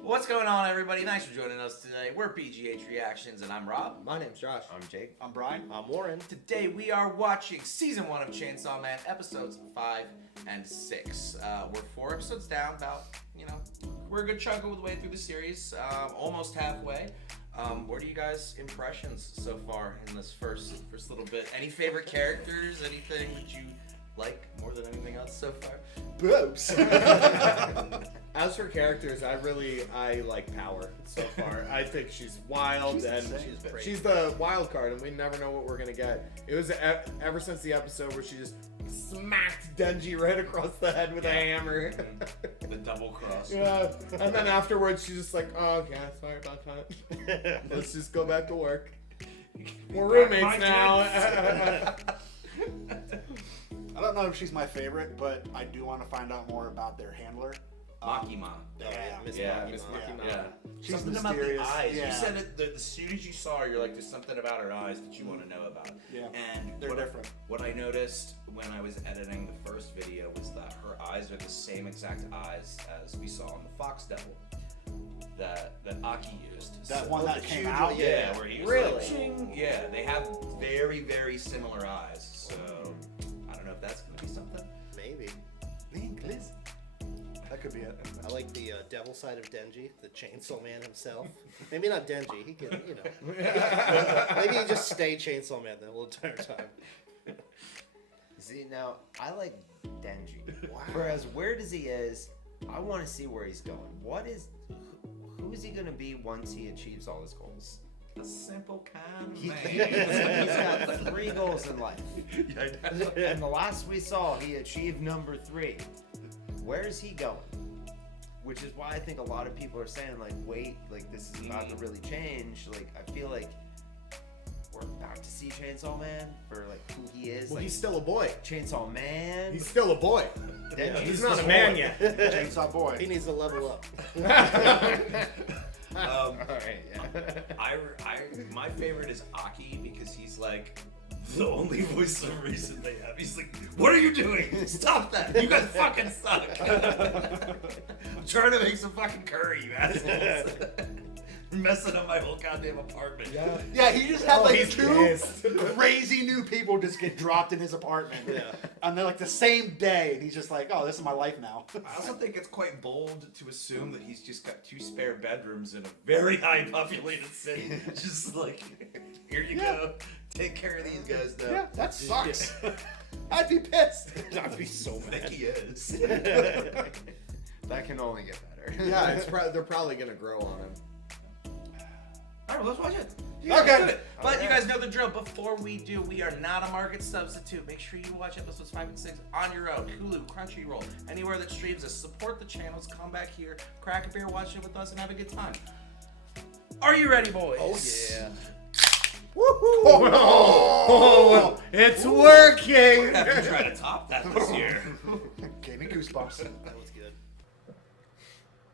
What's going on, everybody? Thanks for joining us today. We're PGH Reactions, and I'm Rob. My name's Josh. I'm Jake. I'm Brian. I'm Warren. Today we are watching Season 1 of Chainsaw Man, Episodes 5 and 6. We're 4 episodes down, we're a good chunk of the way through the series, almost halfway. What are you guys' impressions so far in this first little bit? Any favorite characters? Anything that you like more than anything else so far? Boobs. As for characters, I like Power so far. I think she's wild she's the wild card, and we never know what we're gonna get. It was ever since the episode where she just smacked Denji right across the head with a hammer. The double cross. Yeah, and then afterwards she's just like, "Oh, okay, sorry about that. Let's just go back to work. We're roommates now." I don't know if she's my favorite, but I do want to find out more about their handler. Makima. Miss Yeah, Makima. Yeah. She's something mysterious. about the eyes. Yeah. You said it as soon as you saw her, you're like, there's something about her eyes that you want to know about. Yeah. And They're different. What I noticed when I was editing the first video was that her eyes are the same exact eyes as we saw in the Fox Devil that Aki used. That one that came out? Yeah, where he was Really? like, ching. Yeah, they have very, very similar eyes. So I don't know if that's going to be something. Maybe. English. That could be it. I like the devil side of Denji, the Chainsaw Man himself. Maybe not Denji. He could, maybe he just stay Chainsaw Man the whole entire time. See, now, I like Denji. Wow. Whereas weird as he is, I want to see where he's going. Who is he going to be once he achieves all his goals? A simple kind of He's man. got 3 goals in life. And the last we saw, he achieved number 3. Where is he going? Which is why I think a lot of people are saying, like, wait, like, this is about to really change. Like, I feel like we're about to see Chainsaw Man for, like, who he is. Well, like, he's still a boy. Chainsaw Man. He's still a boy. Denji's He's not a the man boy. yet. Chainsaw Boy. He needs to level up. Alright, my favorite is Aki because he's like the only voice of reason they have. He's like, what are you doing? Stop that! You guys fucking suck! I'm trying to make some fucking curry, you assholes. Messing up my whole goddamn apartment. Yeah, he just had like he's 2 pissed. crazy new people just get dropped in his apartment. Yeah. And they're like the same day, and he's just like, oh, this is my life now. I also think it's quite bold to assume that he's just got 2 spare bedrooms in a very high populated city. Just like, here you go. Take care of these guys now. Yeah, that sucks. I'd be pissed. I'd be so I think mad. he is. That can only get better. Yeah, they're probably gonna grow on him. Alright, let's watch it. Okay. Do it. But you guys know the drill. Before we do, we are not a market substitute. Make sure you watch episodes 5 and 6 on your own. Hulu, Crunchyroll, anywhere that streams us. Support the channels. Come back here, crack a beer, watch it with us, and have a good time. Are you ready, boys? Oh, yeah. Woohoo! Oh, it's working! We're gonna have to try to top that this year. Gave me goosebumps. That was good.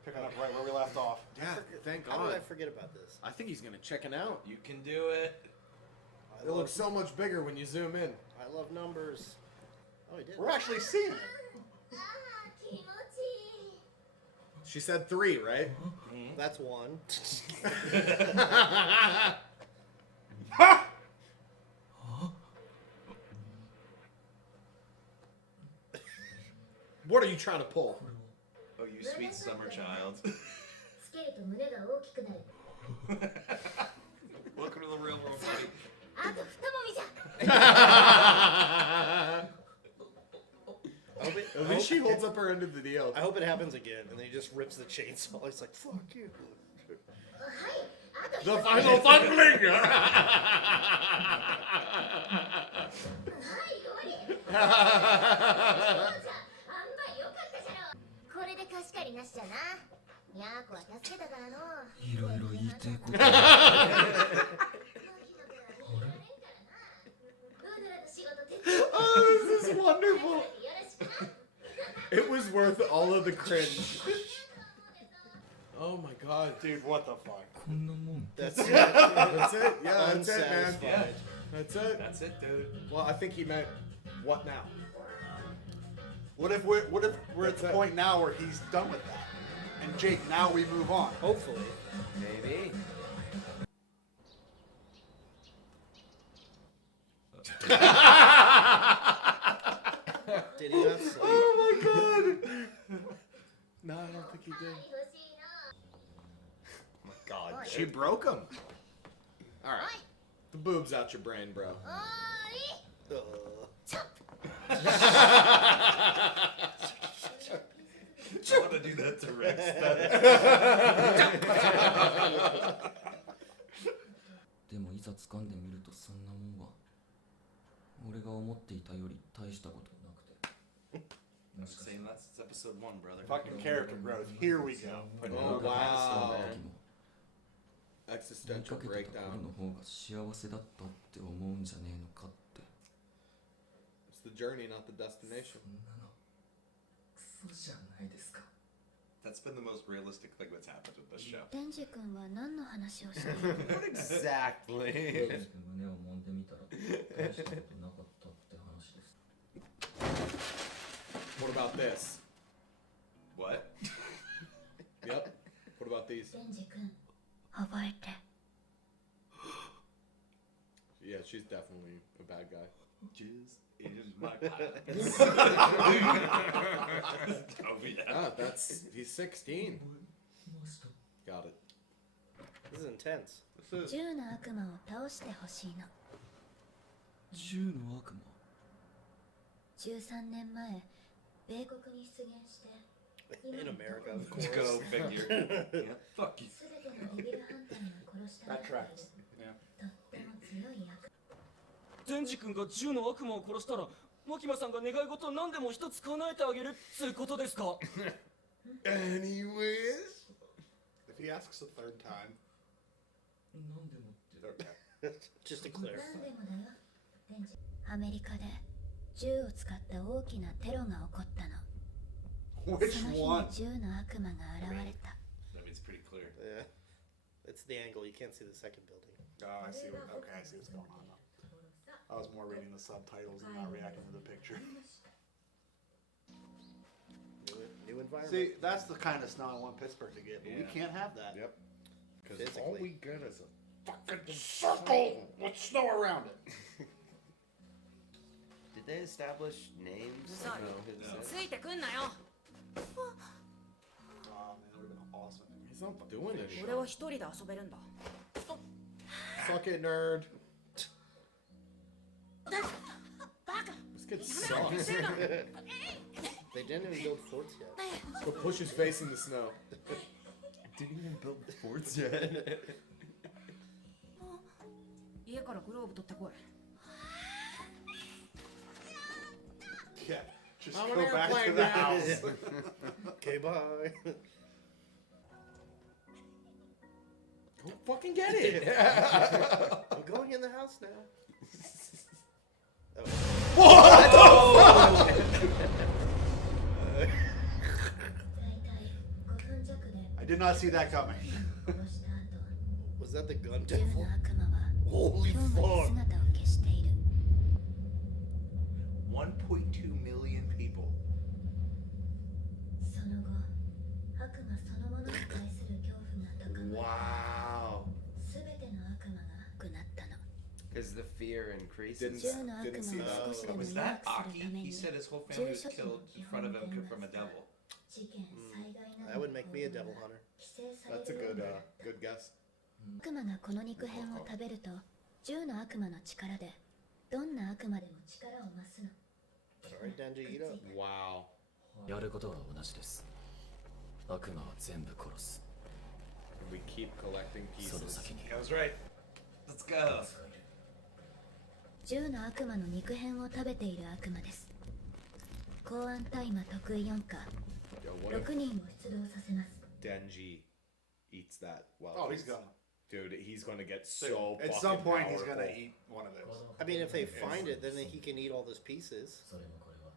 Picking up right where we left off. Yeah, thank How did I God. forget about this? I think he's gonna chicken out. You can do it. It looks so much bigger when you zoom in. I love numbers. Oh, he did. We're actually seeing it. She said 3, right? That's 1. What are you trying to pull? Oh, you sweet summer child. つけると胸が大きくなる。 Welcome to the real world, buddy. あと太もみじゃ。 At least she holds up her end of the deal. I hope it happens again, and then he just rips the chainsaw. He's like, fuck you. はい。あと The 一つ。 final thundering! はい、終わり。じゃあ、あんま良かったじゃろ。これで貸し借りなしじゃな。にゃーこは助けたからの。いろいろ言いてえこと。Oh, this is wonderful! It was worth all of the cringe. Oh my god. Dude, what the fuck? That's it. That's it? Yeah, that's it, man. Unsatisfied. Yeah. That's it. That's it, dude. Well, I think he meant, what now? What if we're at the point now where he's done with that, and And Jake, now we move on. Hopefully. Maybe. Did he not sleep? Oh my god! No, I don't think he did. Oh my god. She broke him. All right, the boobs out your brain, bro. I want to do that to Rex. でもいざ掴んでみるとそんなもんは俺が思っていたより大したことなくて Saying that's episode 1, brother. Fucking character growth. Here we go. Oh wow! 追い Existential かけてた breakdown. 頃の方が幸せだったって思うんじゃねえのかって It's the journey, not the destination. そんなのクソじゃないですか That's been the most realistic thing that's happened with this show. デンジ君は何の話をしてる What exactly? 胸を揉んでみたら大したことなかったって話です What about this? What? Yep. What about these? デンジ君覚えて Yeah, she's definitely a bad guy. Jizz in my pants. Oh, yeah. Ah, he's 16. Got it. This is intense. 銃の悪魔を倒してほしいの銃の悪魔13年前米国に出現して In America, of Let's course. go figure. Yeah, fuck you. 全てのデビルハンターが殺した That tracks. Yeah. とっても強い悪デンジ君が銃の悪魔を殺したらマキマさんが願い事を何でも一つ叶えてあげるっつうことですか Anyways. If he asks a third time, 何でもって Just to clear. 何でもだよデンジアメリカで銃を使った大きなテロが起こったの which その日 one? に銃の悪魔が現れた That means pretty clear. Yeah. It's the angle. You can't see the second building. Oh, I see. Okay, I see what's going on now. I was more reading the subtitles and not reacting to the picture. New environment. See, that's the kind of snow I want Pittsburgh to get, but we Yeah. can't have that. Yep. Because Physically. all we get is a Fucking circle with snow around it. Did they establish names? Sorry. no, his, No. ついてくんなよ Oh man, that would have been awesome. he's not doing it. 俺は一人で遊べるんだ Suck it, nerd. バカ This kid やめろ sucks. してるな They didn't even build forts yet. Let's go push his face in the snow. Didn't even build forts yet. 家からグローブ取ってこい Yeah, just I'm go an back to airplane the now. house. Okay, bye. Go fucking get it. I'm going in the house now. Oh. 大体5分弱で I did not see that coming. 殺した後 Was that the gun 銃 devil? の悪魔は Holy 今日まで fuck. 姿を消している 1.2 million people. その後悪魔そのものに対する恐怖が高まり Wow. 全ての悪魔が悪くなったの Because the fear increases. Didn't- 銃の悪魔 didn't see を that. 少しでも Was 弱 that くする Aki? ため He に said his whole family was 銃処 killed 理 in の front of 基 him 本 from a 点が devil. 事件災害な That ど would make me a devil hunter. 規制され That's a るよう good になる good guess. 悪魔がこの肉片を食べると銃の悪魔の力でどんな悪魔でも力を増すの Alright, Denji, eat up. Wow. やることは同じです悪魔は全部殺す And we keep collecting その pieces. 先に I was right. Let's go. 銃の悪魔の肉片を食べている悪魔です公安大麻得意4課 Yo, what if 6人を出動させます Denji eats that? Well, Oh, he's gonna. Dude, he's gonna get so At some fucking point, he's powerful. gonna eat one of those. I mean, if they find it, then he can eat all those pieces. それもこれは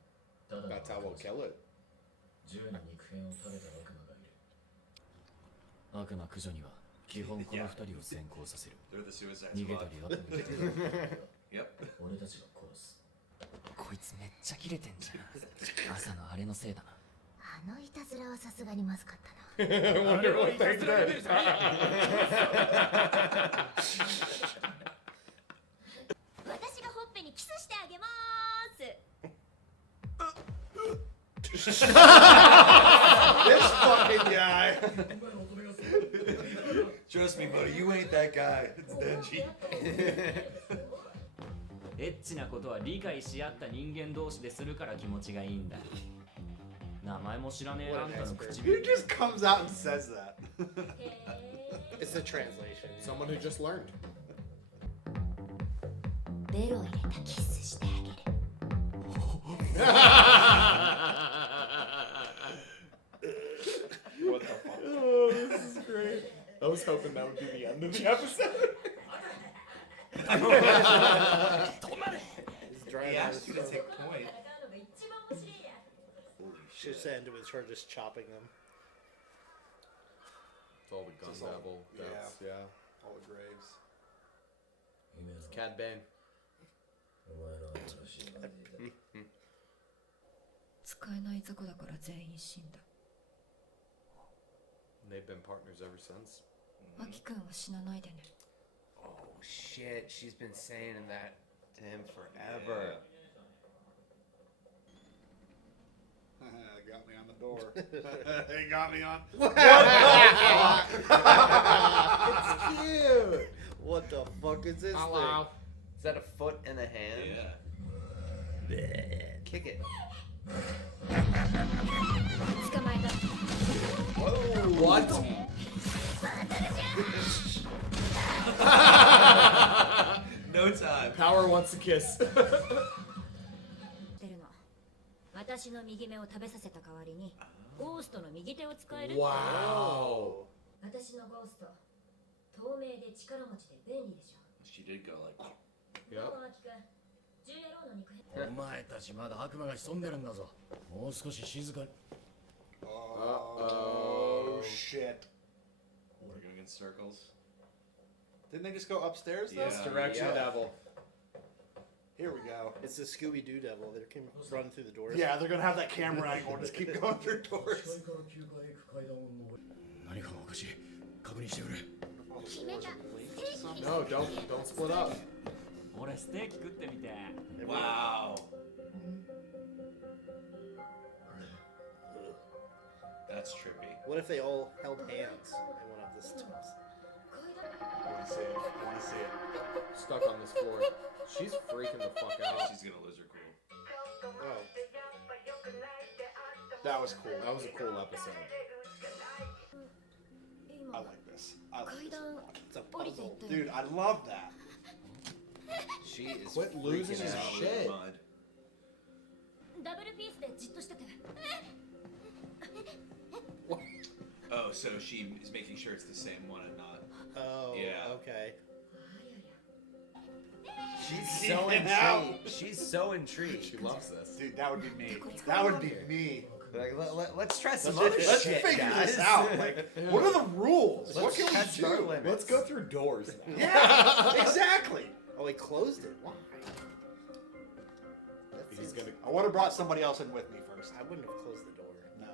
ただの That's how we'll kill it. 銃の肉片を食べた悪魔がいる悪魔駆除には基本この二人を先行させる They're the Suicide 逃げた Squad. り後に出てくる Yep. 俺たちが殺すこいつめっちゃキレてんじゃん朝のあれのせいだなあのいたずらはさすがにまずかったな I wonder what they did. 私がほっぺにキスしてあげまーす This fucking guy. Trust me, buddy, you ain't that guy. It's Denji. エッチなことは理解し合った人間同士でするから気持ちがいいんだ。名前も知らねえあんたの Who 唇。 just comes out and says that? It's the translation. Someone who just learned. ベロ入れたキスしてあげる What the fuck? Oh, this is great. I was hoping that would be the end of the episode. He's drying He out asked you his to throat. take point. 戦うのが一番面白いや Should just end with her just chopping them. It's all the gun Just all- babble. That's, yeah. All the graves. It's Cad Bane. 使えない雑魚だから全員死んだ。 They've been partners ever since. アキ君は死なないでね。 Oh shit, she's been saying that to him forever. Got me on the door. He got me on. It's cute. What the fuck is this Hello. Is that a foot and a hand? Kick it. 捕まえた What? No time. Power wants a kiss. てるの私の右目を食べさせた代わりにゴーストの右手を使える Wow. 私のゴースト透明で力持ちで便利でしょ She did go like. Yep. もうアキ君10野郎の肉片お前たちまだ悪魔が潜んでるんだぞ。もう少し静かに。 Oh shit! We're going in circles. Didn't they just go upstairs though? Yeah. Direction Yeah. devil. Here we go. There's the Scooby Doo devil. They can run through the doors. Yeah, they're gonna have that camera angle and just keep going through doors. 何かがおかしい。確認してくれ。決めたステーキに No, don't split up. 俺ステーキ食ってみて。 Wow. That's trippy. What if they all held hands and went up the steps? I wanna see it. I wanna see it. Stuck on this floor. She's freaking the fuck out. She's gonna lose her cool. Oh, That was cool. That was a cool episode. I like this. I like this. it's a 降りていっ puzzle. たよ Dude, I love that. She is Quit losing freaking his out. shit. Mind. ダブルピースでじっとしてて Oh, so she is making sure it's the same one and not. Oh, Yeah. okay. She's so Freaking out. intrigued. She's so intrigued. She loves this. Dude, that would be me. That would be me. Like, let's try some Let's other Let's shit, figure guys. this out. Like, what are the rules? What Let's can we test our do? limits. Let's go through doors now. Yeah, exactly. Oh, he closed it. Why? That He's seems- gonna. I would have brought somebody else in with me first. I wouldn't have closed the door. No.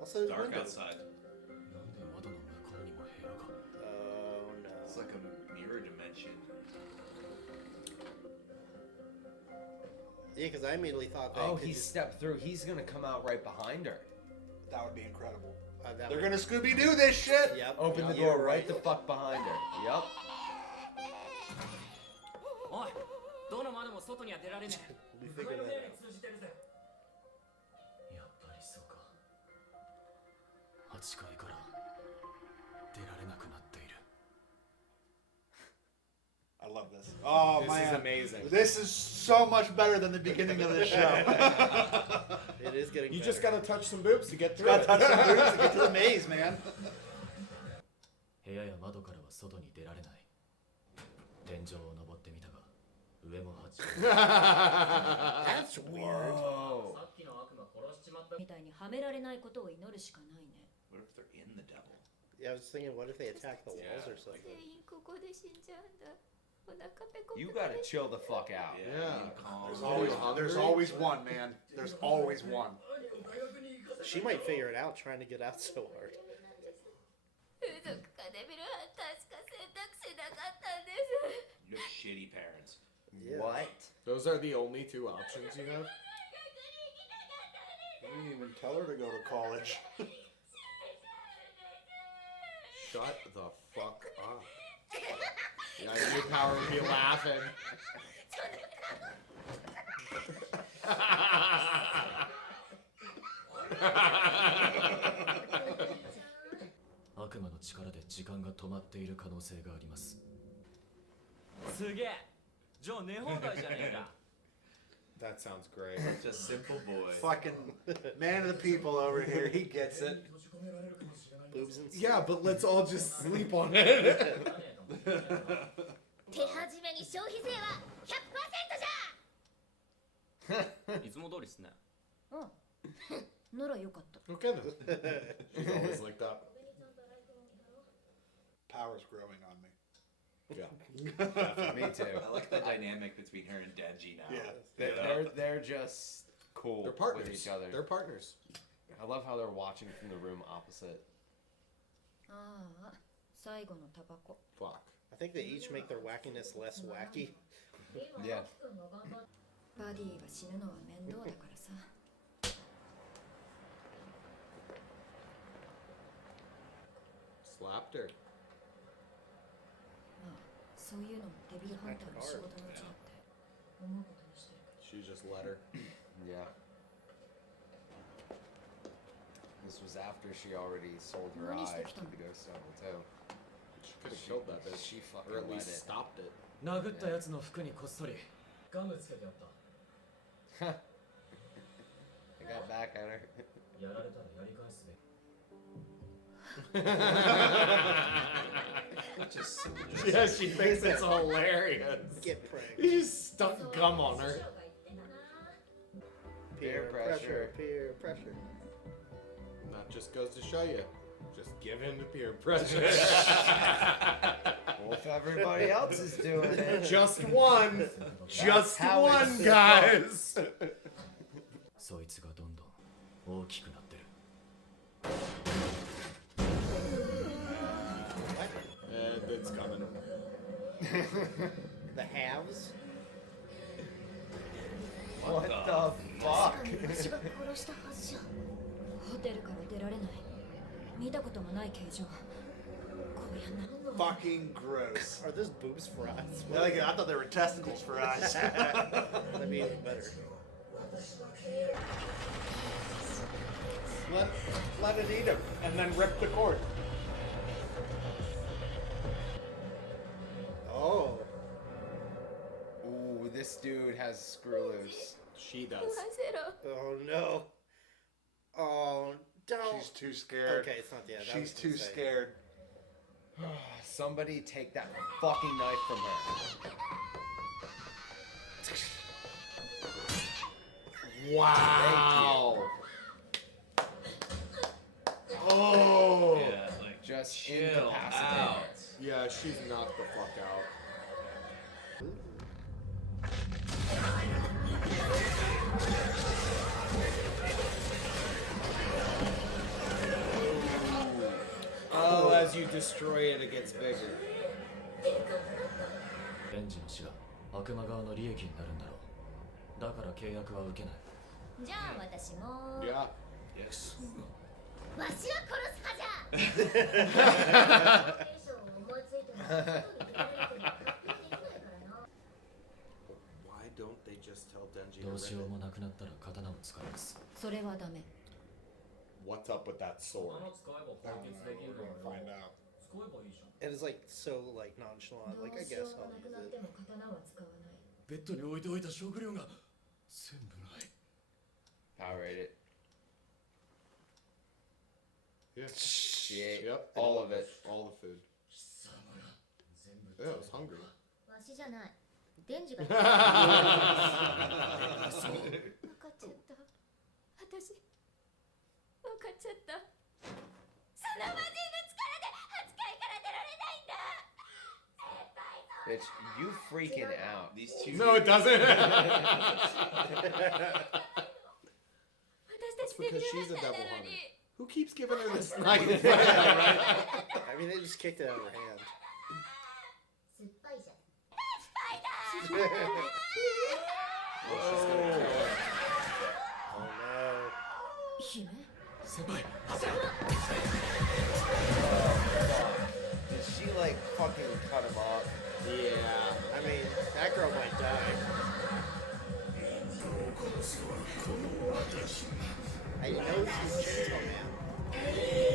Also, there's Dark windows. outside. なんで窓の向こうにも部屋が。 Oh It's no. like a mirror dimension. Yeah, because I immediately thought that. Oh, could he just- stepped through. He's gonna come out right behind her. That would be incredible. that They're would- gonna Scooby Doo this shit. Yep. Open the you're door right the fuck behind her. Yup. おい、どの窓も外には出られね We え。 figured that out. 通じてるぜ。やっぱりそうか。8階から出られなくなっている。 I love this. Oh This man, is amazing. This is so much better than the beginning of this show. It is getting. You better. just gotta touch some boobs to get through Gotta it. touch some boots to get to the maze, man. 部屋や窓からは外に出られない。天井を登ってみたが、上も8階。 That's weird. Whoa. さっきの悪魔殺しちまった。みたいにはめられないことを祈るしかないね What if they're in the devil? Yeah, I was thinking, what if they attack the walls Yeah. or something? 全員ここで死んじゃうんだお腹ペコペコ You gotta chill the fuck out. Yeah. you calm. There's Are you always, hungry? there's always one, man. There's always one. She might figure it out trying to get out so hard. 風俗家で見るは確か選択肢なかったんです You have shitty parents. Yeah. What? Those are the only two options you have? You didn't even tell her to go to college. Shut the fuck up. Yeah, your power would be laughing. 悪魔の力で時間が止まっている可能性があります。すげえジョー寝放題じゃねえか That sounds great. Just simple boy. Fucking man of the people over here. He gets it. Boobs and Yeah, but let's all just sleep on it. 手始めに消費税は 100% じゃいつも通りっすねうんならよかった Okay then. She's always like that. Power's growing on me. Yeah. Me too. I like the dynamic between her and Denji now. Yeah. They're just cool They're partners. with each other. They're partners. I love how they're watching from the room opposite. ああ最後のタバコ Fuck. I think they each make their wackiness less wacky. Yeah. バディが死ぬのは面倒だからさ Slapped her. まあそういうのもデビルハンターの仕事のうちだって思うことにしてるけど She just let her. Yeah. This was after she already sold her What is eye the to the ghost devil too. She could have killed that bitch. She Or fucking at let least it. stopped it. 殴ったやつの服にこっそりガムつけてやった。 I got back at her. やられたらやり返すべき。 Just Yeah, she thinks it's hilarious. Get pranked. He just stuck gum on her. Peer pressure. Peer pressure. And that just goes to show you. Just give in to peer pressure. Well, if everybody else is doing it, Just one. Just how one, it's guys. そいつがどんどん大きくなってる。 And it's coming. The halves? what the 確 fuck? かに私が殺したはずじゃホテルから出られない見たこともない形状こりゃ何の Fucking gross. Are those boobs for eyes? Like, I thought they were testicles for eyes. That'd be even better. Let it eat him and then rip the cord. Oh. Ooh, this dude has screw loose. She does. ゼロ Oh no. Oh, don't. She's too scared. Okay, it's not yeah. that She's was too insane. scared. Somebody take that fucking knife from her. Wow. Oh. yeah, like Just chill incapacitated. out. Yeah, she's knocked the fuck out. Oh, as you destroy it, it gets bigger. エンジの死が悪魔側の利益になるんだろう。だから契約は受けない。じゃあ私も Yeah. Yes. わしが殺す派じゃ思いついても外に出られても発表できないからな Why don't they just tell Denji ど to うし rip よう it? もなくなったら刀を使います。それはダメ What's up with that sword? I don't know. We're gonna find out. And it's like so like nonchalant. ど Like う I しよ guess うも I'll なく use なって it. も刀は使わないベッドに置いておいた食料が全部ない。 Power rate it. Yeah. Shit. Yep. All of it. All the food. 貴様が全部 Yeah, I was hungry. わしじゃないデンジが分かっちゃった私分かっちゃったその魔人の力で8階から出られないんだ Bitch, you freaking out. These two. No, it doesn't. 私たち because she's a devil hunter. Who keeps giving her this knife? Right? I mean, they just kicked it out of her hand. 酸っぱいじゃん Oh no. 姫 Did she like fucking cut him off? Yeah. I mean, that girl might die. I know she's Chainsaw Man.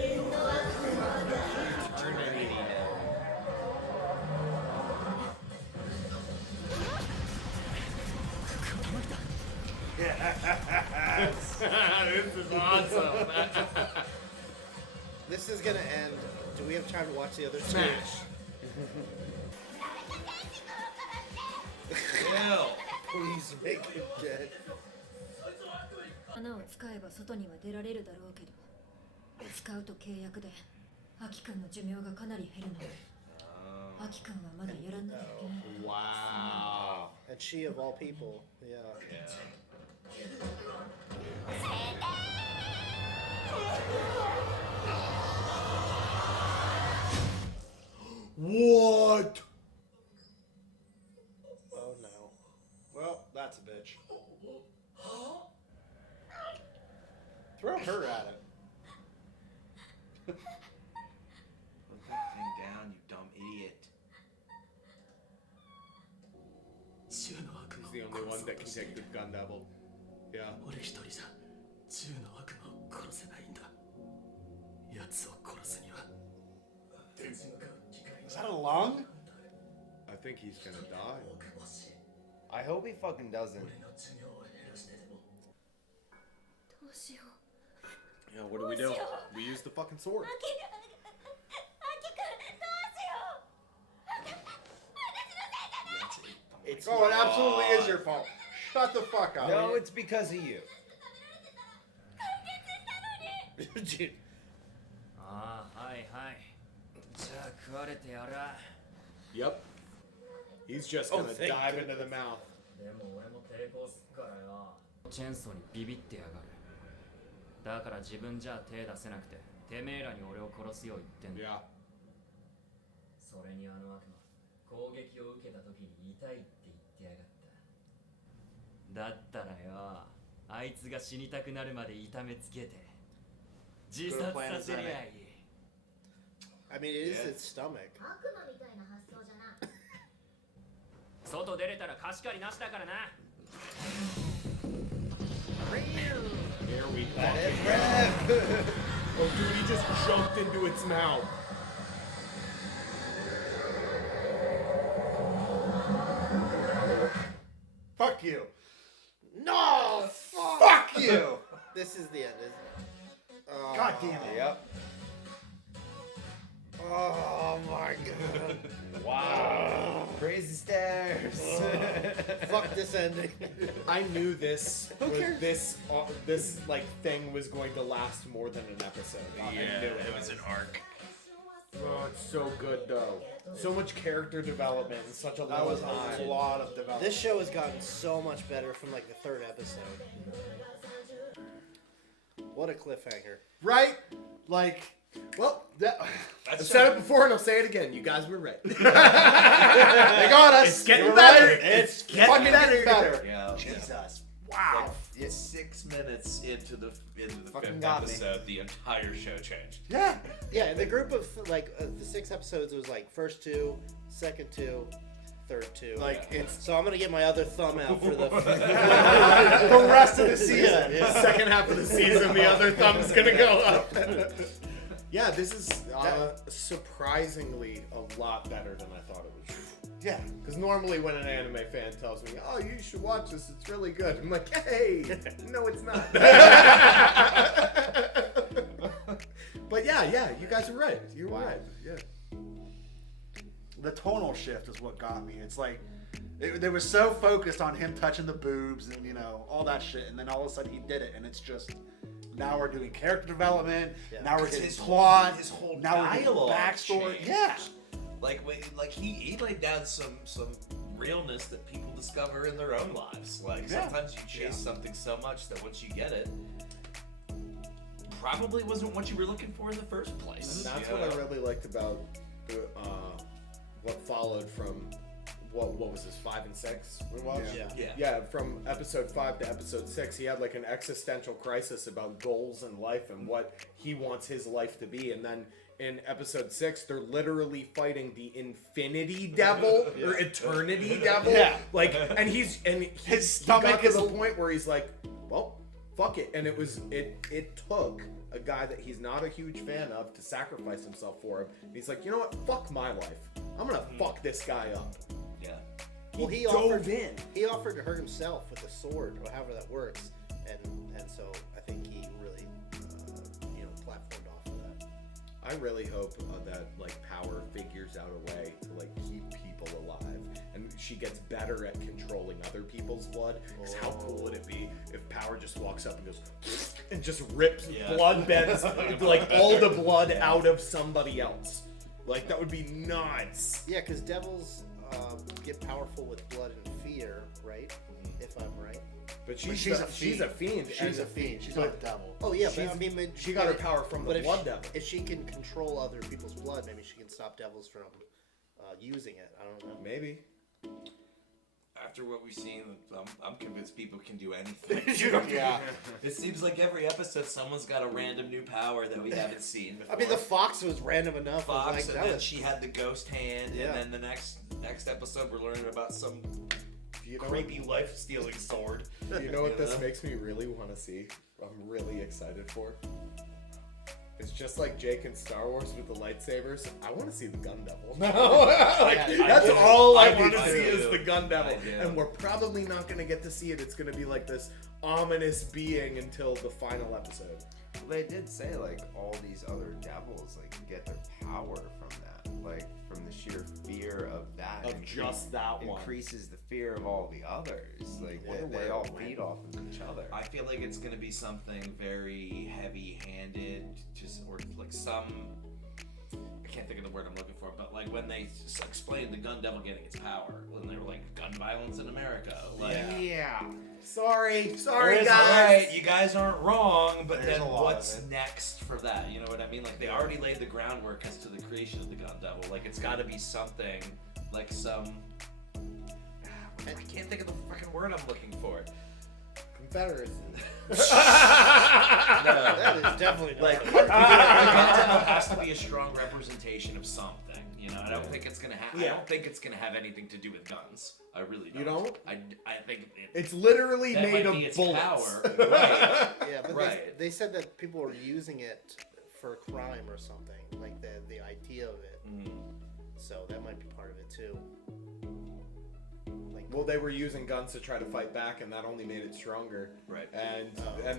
This is awesome. This is gonna end. Do we have time to watch the other two? Smash. Please make him dead. 穴を使えば外には出られるだろうけど、使うと契約でアキ君の寿命がかなり減るの。アキ君はまだやらないといけない。 Wow. And she of all people, yeah. What? Oh no. Well, that's a bitch. Throw her at it. Put that thing down, you dumb idiot. He's the only one that can take the gun devil. Yeah. 俺一人じゃ銃の悪魔を殺せないんだ。奴を殺すには Is that a lung? I think he's gonna die. I hope he fucking doesn't. どうしよう。 Yeah, what do we do? We use the fucking sword. アキ君どうしよう It's Oh, it absolutely is your fault. Shut the fuck up. No, it's because of you. Dude, ああはいはいじゃあ食われてやら Yep. He's just Oh, gonna thank dive you. into the mouth. でも俺も抵抗すっからよチェーンソーにビビってやがるだから自分じゃ手出せなくててめえらに俺を殺すよう言ってんだ Yeah. それにあの悪魔攻撃を受けた時に痛いって言ってやがっただったらよあいつが死にたくなるまで痛めつけて自殺させりゃいい I mean, it is its stomach. 悪魔みたいな発想じゃな外出れたら貸し借りなしだからな Here we go. Oh, dude, he just jumped into its mouth. Fuck you. No! Fuck you. This is the end, isn't it? God damn it. Yep. Oh my god. Wow. Crazy stairs. Fuck this ending. I knew this Who cares? this like thing was going to last more than an episode. I knew it. was an arc. Oh, it's so good though. So much character development in such a That little was a time. lot of development. This show has gotten so much better from like the third episode. What a cliffhanger. Right? Like, well, that, I've said it before and I'll say it again. You guys were right. they got us. It's getting You're better. right. It's fucking getting better. Yeah. Jesus. Wow. Like 6 minutes into the Fucking fifth got me. episode, the entire show changed. Yeah. Yeah, the group of the 6 episodes was like first 2, second 2, third 2. Like, it's So I'm gonna get my other thumb out for the the rest of the season. Yeah. Second half of the season, the other thumb's gonna go up. Yeah, this is surprisingly a lot better than I thought it would be. Yeah. Because normally when an anime fan tells me, "Oh, you should watch this, it's really good," I'm like, "Hey, no, it's not." But yeah, you guys are right. You're right. Yeah. The tonal shift is what got me. It's like they were so focused on him touching the boobs and all that shit, and then all of a sudden he did it, and it's just now we're doing character development. Yeah. Now we're It's getting his plot. his whole now we're getting dialogue backstory. changed. Yeah. Like he laid down some realness that people discover in their own lives. Like Yeah. sometimes you chase something so much that once you get it, probably wasn't what you were looking for in the first place. And that's what I really liked about what followed from what was this 5 and 6 we watched? Yeah, from episode 5 to episode 6, he had like an existential crisis about goals in life and what he wants his life to be, and then in episode 6, they're literally fighting the Infinity Devil or Eternity Devil. Yeah. Like, and he got to the point where he's like, well, fuck it. And it took a guy that he's not a huge fan of to sacrifice himself for him. And he's like, you know what? Fuck my life. I'm gonna fuck this guy up. Yeah. Well, he offered to hurt himself with a sword, or however that works, and so I think he really, platformed off of that. I really hope that like Power figures out a way to like keep people alive, and she gets better at controlling other people's blood. Because how cool would it be if Power just walks up and goes and just rips blood beds, like all the blood out of somebody else? Like that would be nuts. Yeah, because devils get powerful with blood and fear, right? If I'm right. But she's a fiend. She's a fiend. She's not a devil. Oh yeah, but I mean, she got her power from the blood devil. If she can control other people's blood, maybe she can stop devils from using it. I don't know. Maybe. After what we've seen, I'm convinced people can do anything. Yeah. It seems like every episode someone's got a random new power that we haven't seen before. I mean, the fox was random enough. Fox, like, and then she had the ghost hand, and then the next episode we're learning about some creepy life-stealing sword. You know what this makes me really want to see? I'm really excited for. It's just like Jake in Star Wars with the lightsabers. I want to see the gun devil. That's all I want to see is the gun devil. And we're probably not going to get to see it. It's going to be like this ominous being until the final episode. They did say like all these other devils like get their power from that, like from the sheer fear of that. Of just that one. Increases the fear of all the others. Like they all feed off of each other. I feel like it's gonna be something very heavy-handed, or like some. I can't think of the word I'm looking for, but like when they explained the gun devil getting its power, when they were like gun violence in America, like Sorry guys. Right, you guys aren't wrong, but then what's next for that? You know what I mean? Like they already laid the groundwork as to the creation of the gun devil. Like it's got to be something like some. I can't think of the fucking word I'm looking for. Confederacy. No, that is definitely not. Like the gun devil has to be a strong representation of something. You know, I don't think it's gonna have. I don't think it's gonna have anything to do with guns. I really don't. You don't? I think it's literally that made might of be its bullets. Power. Right. Yeah, but they said that people were using it for a crime or something, like the idea of it. Mm-hmm. So that might be part of it too. Well, they were using guns to try to fight back, and that only made it stronger. Right. And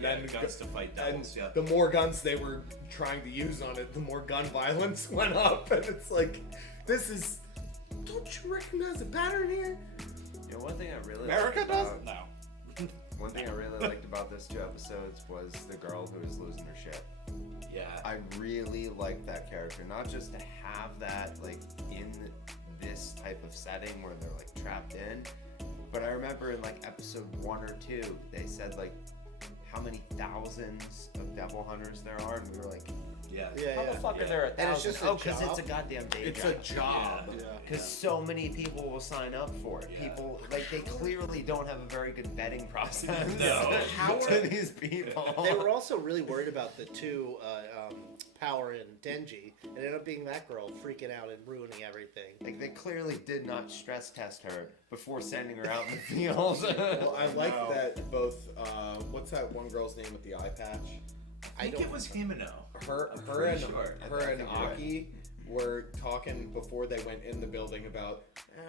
then guns to fight devils. And the more guns they were trying to use on it, the more gun violence went up. And it's like, this is. Don't you recognize a pattern here? You know, one thing I really America liked does? about, No. One thing I really liked about those 2 episodes was the girl who was losing her shit. Yeah. I really liked that character, not just to have that like in this type of setting where they're like trapped in, but I remember in like episode 1 or 2 they said like how many thousands of devil hunters there are, and we were like, how the fuck are there 1,000? And it's just a because job? it's a goddamn day It's job. a job. Because so many people will sign up for it. People, like, they clearly don't have a very good vetting process. No. To these people. They were also really worried about the 2, Power and Denji. It ended up being that girl freaking out and ruining everything. Like, they clearly did not stress test her before sending her out in the field. Well, I like that both. What's that one girl's name with the eye patch? I think it was Himeno. Her and Aki were talking before they went in the building about,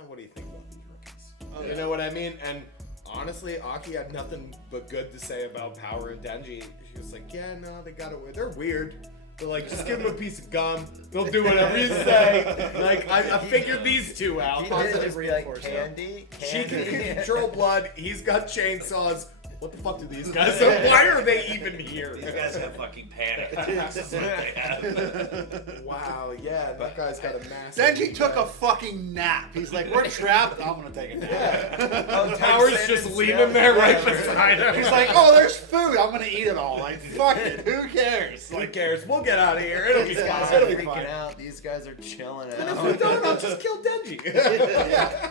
what do you think about these rookies? You know what I mean? And honestly, Aki had nothing but good to say about Power and Denji. She was like, yeah, no, they got it. They're weird. But like, just give them a piece of gum. They'll do whatever you say. Like, I figured these 2 out. Positive Like reinforcement. Candy. She can control blood. He's got chainsaws. what the fuck do these guys do? Why are they even here? These guys have fucking panic attacks. That's what they have. Wow, yeah, that guy's got a massive... Denji took a fucking nap. He's like, we're trapped. I'm gonna take a nap. Power's just leaning there right beside him. He's like, oh, there's food. I'm gonna eat it all. Like, fuck it. Who cares? Who cares? We'll get out of here. It'll be These guys fine. are It'll be freaking fine. out. These guys are chilling And if out. we don't, I'll just kill Denji. Yeah.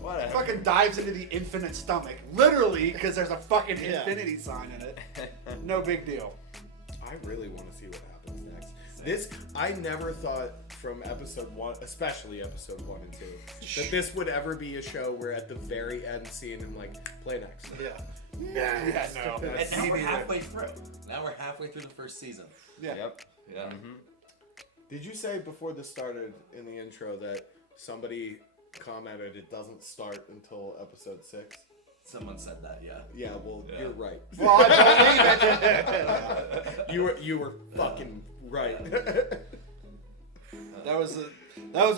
Whatever. Fucking dives into the infinite stomach. Literally, because there's a fucking infinity sign in it. No big deal. I really want to see what happens next. This, I never thought from episode 1, especially episode 1 and 2, that this would ever be a show where at the very end seeing him like, play next. Yeah. Yeah, no. And now we're halfway through. Now we're halfway through the first season. Yeah. Yep. Yeah. Mm-hmm. Did you say before this started in the intro that somebody commented it doesn't start until episode 6? Someone said that, yeah. Yeah, well, Yeah. you're right. Well, I believe it. You were fucking right. That was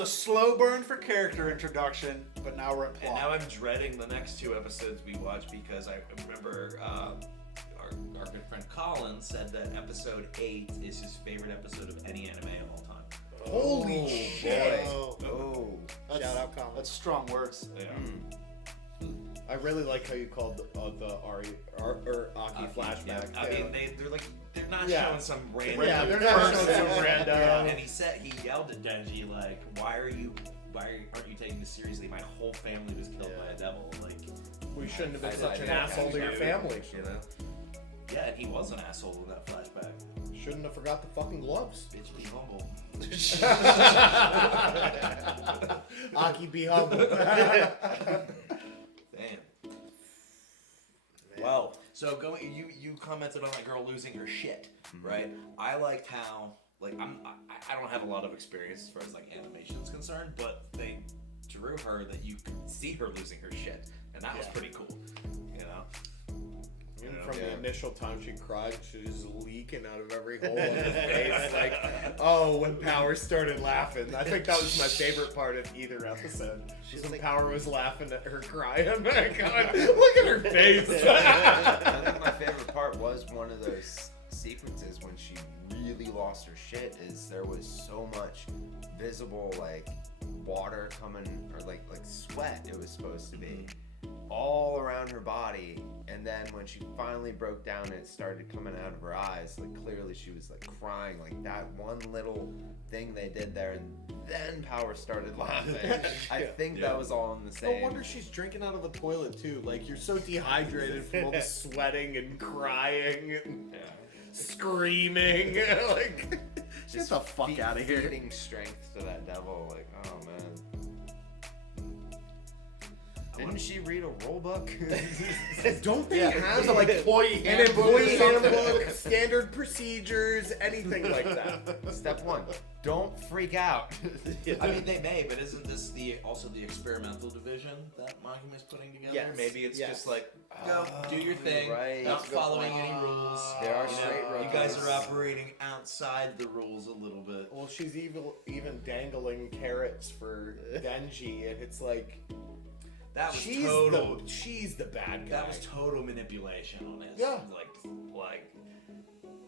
a slow burn for character introduction, but now we're at plot. And now I'm dreading the next 2 episodes we watch because I remember our good friend Colin said that episode 8 is his favorite episode of any anime of all time. Holy shit. Oh. Shout out, Colin. That's strong words. Yeah. I really like how you called the Aki flashback. Yeah. I mean, they're not Yeah. showing some random. Yeah, they're not showing some person. random. And he yelled at Denji like, aren't you taking this seriously? My whole family was killed by a devil. Like, We shouldn't have been I such an didn't asshole to catch your that. family. you know. Yeah, and he was an asshole in that flashback. Shouldn't have forgot the fucking gloves. Bitch, be humble. Aki, be humble. Damn. Well, so you commented on that girl losing her shit, right? I liked how I don't have a lot of experience as far as like animation is concerned, but they drew her that you could see her losing her shit, and that was pretty cool, you know. From the initial time she cried, she was leaking out of every hole in her face. Like, oh, when Power started laughing. I think that was my favorite part of either episode. She's When like- Power was laughing at her crying. I'm like, God, look at her face. I think my favorite part was one of those sequences when she really lost her shit. Is there was so much visible like water coming or like sweat. It was supposed to be all around her body, and then when she finally broke down and it started coming out of her eyes, like clearly she was like crying, like that one little thing they did there, and then Power started laughing. I think that was all in the No same. wonder she's drinking out of the toilet too. Like, you're so dehydrated from all the sweating and crying and screaming. Like, Just the fuck outta here. Feeding strength to that devil, like, oh man. Didn't she read a rule book? don't they have like employee an employee handbook, standard procedures, anything like that? Step 1, don't freak out. I mean, they may, but isn't this also the experimental division that Mahima's putting together? Yes. Maybe it's Yes. just like, go, do your thing, right. not That's a good following point. any rules. There are You know, straight you guys rules. are operating outside the rules a little bit. Well, she's even dangling carrots for Denji, and it's like That was she's total. she's the bad guy. That was total manipulation on his. Yeah. Like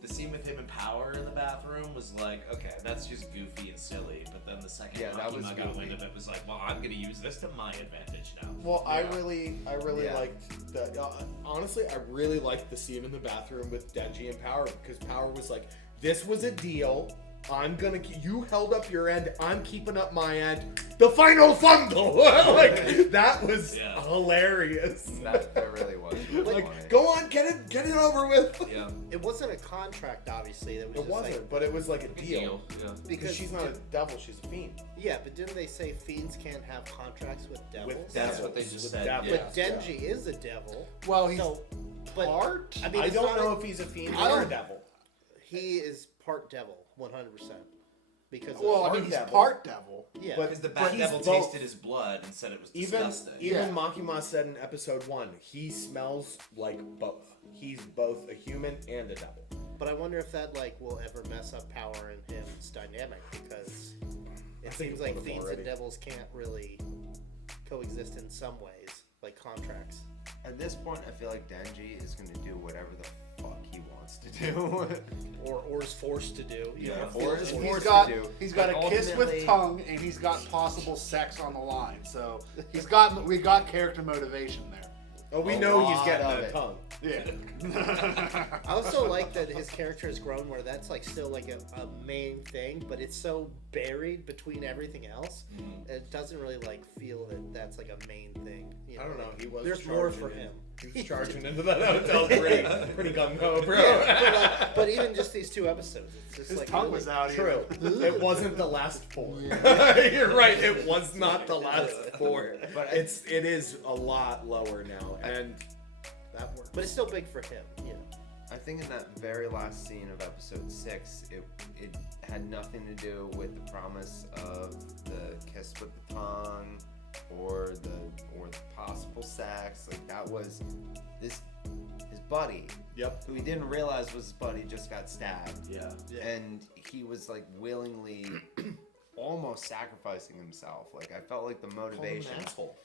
the scene with him and Power in the bathroom was like, okay, that's just goofy and silly. But then the second Yeah, that was Makima got wind goofy. of it, was like, well, I'm gonna use this to my advantage now. Well, I really Yeah. liked that. Honestly, I really liked the scene in the bathroom with Denji and Power, because Power was like, "This was a deal. I'm gonna. You held up your end. I'm keeping up my end. The final fumble." Like, that was Yeah. hilarious. That really was. really Like, funny. go on, get it over with. Yeah. It wasn't a contract, obviously. That was It just wasn't, like, but it was like a deal. Yeah. Because she's not a devil, she's a fiend. yeah, but didn't they say fiends can't have contracts with devils? That's what they just With said, devils, But Denji is a devil. Well, he's So, but part. I mean, I it's don't not know a- if he's a fiend I or a don't- devil. he is part devil, 100%. Because Well, of, I mean, he's devil. part devil. yeah, but- Because the But Bat he's Devil both. tasted his blood and said it was Even disgusting. Yeah. Makima said in episode 1, he smells like both. He's both a human and a devil. but I wonder if that like will ever mess up Power and him's dynamic, because I it think seems it like would've fiends already. and devils can't really coexist in some ways, like contracts. At this point, I feel like Denji is gonna do whatever the fuck he wants to do. or is forced to do. You know, Or is feels- forced He's got to do. he's got But a kiss with ultimately- tongue, and he's got possible sex on the line. So we got character motivation there. Oh, we A know he's lot getting of that it. tongue. Yeah. I also like that his character has grown where that's like still like a main thing, but it's so buried between everything else. It doesn't really like feel that that's like a main thing. You I don't know. He was. There's more charging for in. him. He was charging into that hotel pretty gung ho, bro. Yeah, but even just these 2 episodes, it's just His like tongue really- was out. True. Even. It wasn't the last 4. You're right. It was not the last 4. But It is a lot lower now, and that works. But it's still big for him. You know. I think in that very last scene of episode 6, it had nothing to do with the promise of the kiss with the tongue or the possible sex. Like that was his buddy. Yep. Who he didn't realize was his buddy just got stabbed. Yeah. And he was like willingly almost sacrificing himself. Like I felt like the motivation. Asshole.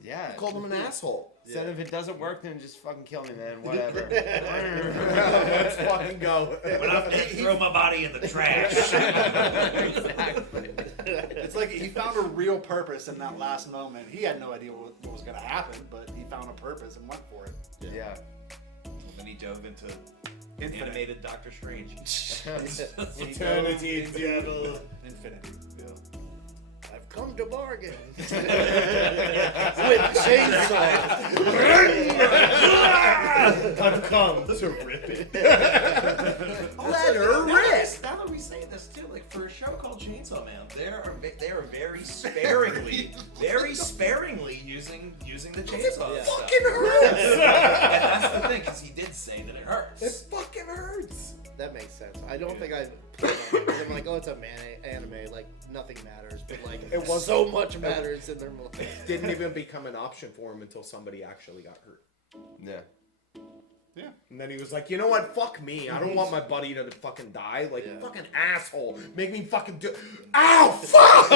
Yeah. Called him an asshole. Said if it doesn't work, then just fucking kill me, man. Whatever. Let's fucking go. When I'm dead, throw my body in the trash. Exactly. It's like he found a real purpose in that last moment. He had no idea what was going to happen, but he found a purpose and went for it. Yeah. Then he dove into Infinite. animated Doctor Strange. Eternity, devil. Infinity. Yeah. I've come to bargain with chainsaw. I've come to rip it. Let her rip. Now that we say this too, like for a show called Chainsaw Man, they are very sparingly using the chainsaw. Yeah. Stuff. Fucking hurts. And that's the thing, because he did say that it hurts. It fucking hurts. That makes sense. I don't think I've put it on because I'm like, oh, it's a anime, like nothing matters, but like It was so much matters in their life. Didn't even become an option for him until somebody actually got hurt. Yeah. Yeah. And then he was like, you know what? Fuck me. I don't want my buddy to fucking die. Like, Yeah. fucking asshole. Make me fucking do. Ow! Fuck!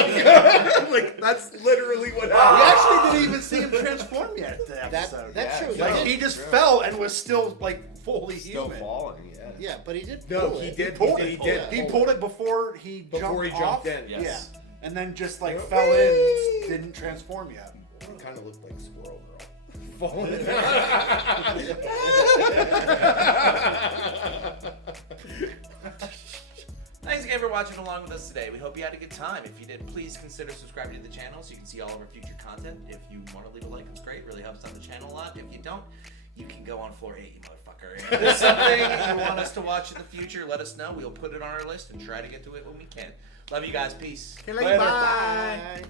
Like, that's literally what We happened. actually didn't even see him transform yet the episode. That's Yeah, true. no. Like he just fell and was still like fully Still human. falling, yeah. Yeah, but he did. No, pull he it. did. Pulled He it. did. He pulled it before he Before he jumped jumped off. in. Yes. Yeah. And then just like Whee! fell in, didn't transform yet. It kind of looked like Squirrel Girl. Falling. Thanks again for watching along with us today. We hope you had a good time. If you did, please consider subscribing to the channel so you can see all of our future content. If you want to leave a like, it's great. It really helps out the channel a lot. If you don't, you can go on floor 8, you motherfucker. If there's something you want us to watch in the future, let us know. We'll put it on our list and try to get to it when we can. Love you guys. Peace. Bye. Bye.